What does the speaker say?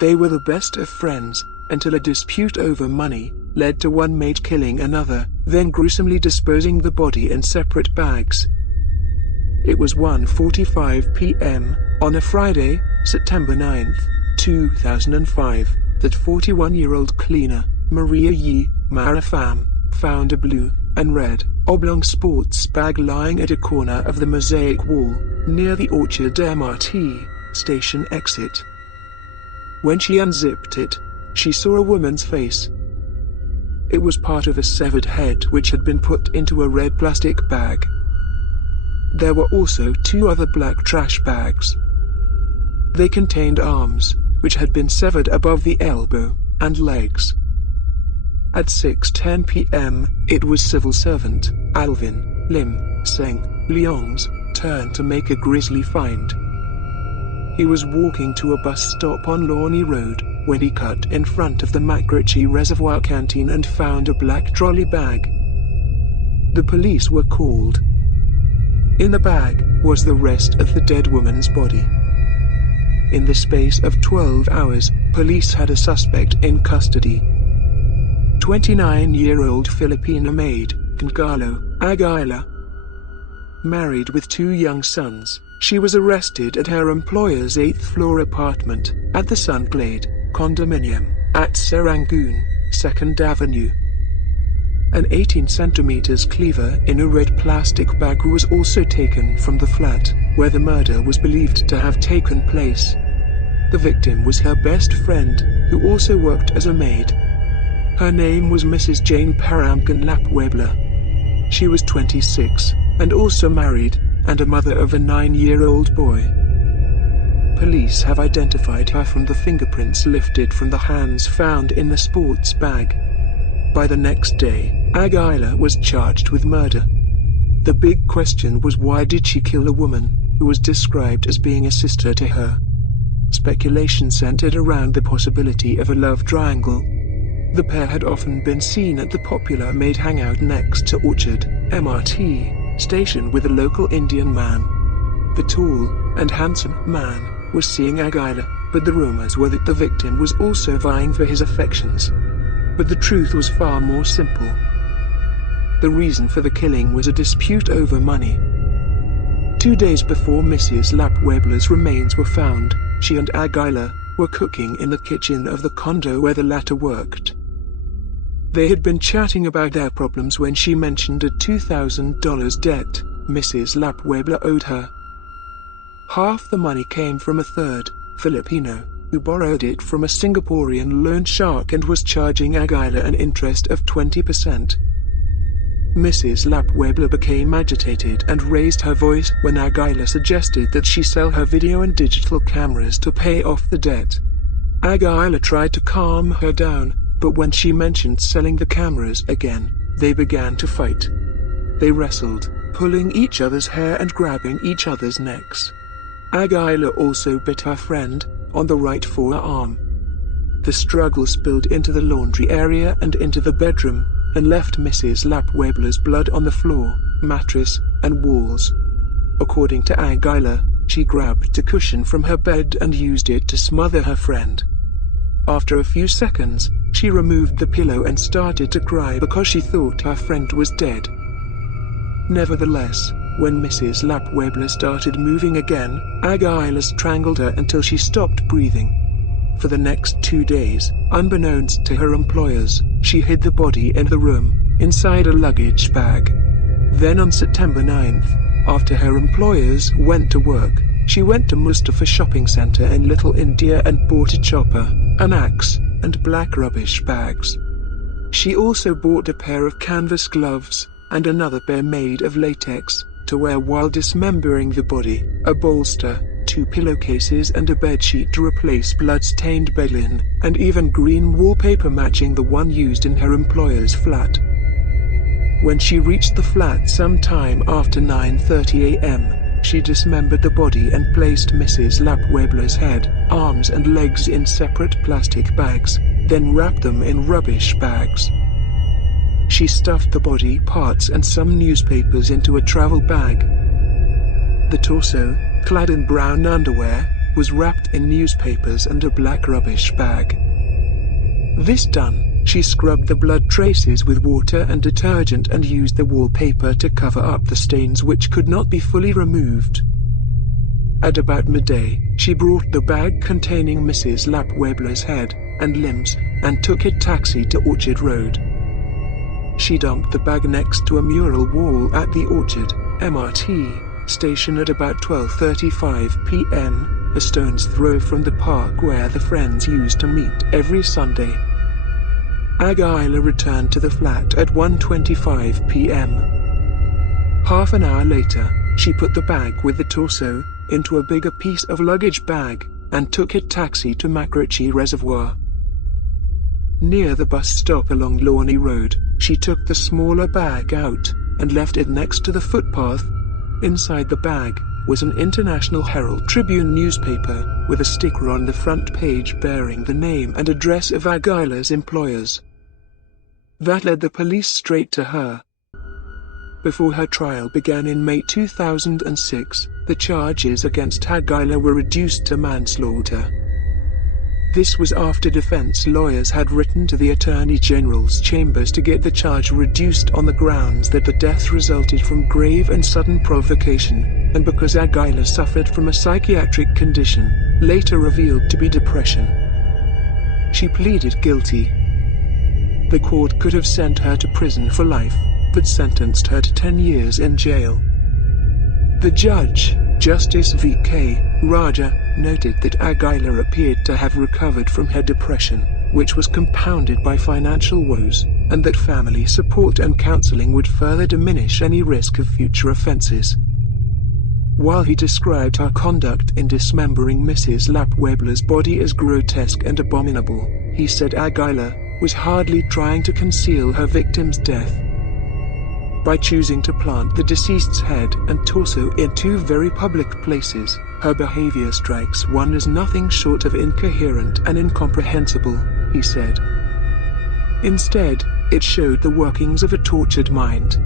They were the best of friends, until a dispute over money led to one mate killing another, then gruesomely disposing the body in separate bags. It was 1:45 p.m. on a Friday, September 9, 2005, that 41-year-old cleaner, Maria Yi Marafam, found a blue and red oblong sports bag lying at a corner of the mosaic wall, near the Orchard MRT station exit. When she unzipped it, she saw a woman's face. It was part of a severed head which had been put into a red plastic bag. There were also 2 other black trash bags. They contained arms, which had been severed above the elbow, and legs. At 6:10 p.m., it was civil servant Alvin Lim Seng Leong's turn to make a grisly find. He was walking to a bus stop on Lorney Road when he cut in front of the Macritchie Reservoir Canteen and found a black trolley bag. The police were called. In the bag was the rest of the dead woman's body. In the space of 12 hours, police had a suspect in custody. 29-year-old Filipino maid, Garlejoo, Aguilar. Married with 2 young sons, she was arrested at her employer's 8th-floor apartment at the Sunglade condominium at Parangan, 2nd Avenue. An 18cm cleaver in a red plastic bag was also taken from the flat where the murder was believed to have taken place. The victim was her best friend, who also worked as a maid. Her name was Mrs. Jane Parangan La Puebla. She was 26, and also married, and a mother of a 9-year-old boy. Police have identified her from the fingerprints lifted from the hands found in the sports bag. By the next day, Aguilar was charged with murder. The big question was, why did she kill a woman who was described as being a sister to her? Speculation centered around the possibility of a love triangle. The pair had often been seen at the popular maid hangout next to Orchard MRT station with a local Indian man. The tall and handsome man was seeing Aguilar, but the rumors were that the victim was also vying for his affections. But the truth was far more simple. The reason for the killing was a dispute over money. 2 days before Mrs. La Puebla's remains were found, she and Aguilar were cooking in the kitchen of the condo where the latter worked. They had been chatting about their problems when she mentioned a $2,000 debt Mrs. La Puebla owed her. Half the money came from a third, Filipino, who borrowed it from a Singaporean loan shark and was charging Aguilar an interest of 20%. Mrs. La Puebla became agitated and raised her voice when Aguilar suggested that she sell her video and digital cameras to pay off the debt. Aguilar tried to calm her down, but when she mentioned selling the cameras again, they began to fight. They wrestled, pulling each other's hair and grabbing each other's necks. Aguilar also bit her friend on the right forearm. The struggle spilled into the laundry area and into the bedroom, and left Mrs. La Puebla's blood on the floor, mattress, and walls. According to Aguilar, she grabbed a cushion from her bed and used it to smother her friend. After a few seconds, she removed the pillow and started to cry because she thought her friend was dead. Nevertheless, when Mrs. La Puebla started moving again, Aguilar strangled her until she stopped breathing. For the next 2 days, unbeknownst to her employers, she hid the body in the room, inside a luggage bag. Then on September 9th, after her employers went to work, she went to Mustafa Shopping Center in Little India and bought a chopper, an axe, and black rubbish bags. She also bought a pair of canvas gloves, and another pair made of latex, to wear while dismembering the body, a bolster, 2 pillowcases and a bedsheet to replace blood-stained bedlinen, and even green wallpaper matching the one used in her employer's flat. When she reached the flat sometime after 9:30 a.m., she dismembered the body and placed Mrs. La Puebla's head, arms and legs in separate plastic bags, then wrapped them in rubbish bags. She stuffed the body parts and some newspapers into a travel bag. The torso, clad in brown underwear, was wrapped in newspapers and a black rubbish bag. This done, she scrubbed the blood traces with water and detergent and used the wallpaper to cover up the stains which could not be fully removed. At about midday, she brought the bag containing Mrs. Puebla's head and limbs and took a taxi to Orchard Road. She dumped the bag next to a mural wall at the Orchard MRT station at about 12:35 p.m., a stone's throw from the park where the friends used to meet every Sunday. Aguilar returned to the flat at 1:25 p.m. Half an hour later, she put the bag with the torso into a bigger piece of luggage bag and took a taxi to Macrochi Reservoir. Near the bus stop along Lawney Road, she took the smaller bag out and left it next to the footpath. Inside the bag was an International Herald Tribune newspaper with a sticker on the front page bearing the name and address of Aguilar's employers. That led the police straight to her. Before her trial began in May 2006, the charges against Aguilar were reduced to manslaughter. This was after defense lawyers had written to the Attorney General's chambers to get the charge reduced on the grounds that the death resulted from grave and sudden provocation, and because Aguilar suffered from a psychiatric condition, later revealed to be depression. She pleaded guilty. The court could have sent her to prison for life, but sentenced her to 10 years in jail. The judge, Justice V.K. Raja, noted that Aguilar appeared to have recovered from her depression, which was compounded by financial woes, and that family support and counseling would further diminish any risk of future offenses. While he described her conduct in dismembering Mrs. Puebla's body as grotesque and abominable, he said Aguilar was hardly trying to conceal her victim's death. By choosing to plant the deceased's head and torso in two very public places, her behavior strikes one as nothing short of incoherent and incomprehensible, he said. Instead, it showed the workings of a tortured mind.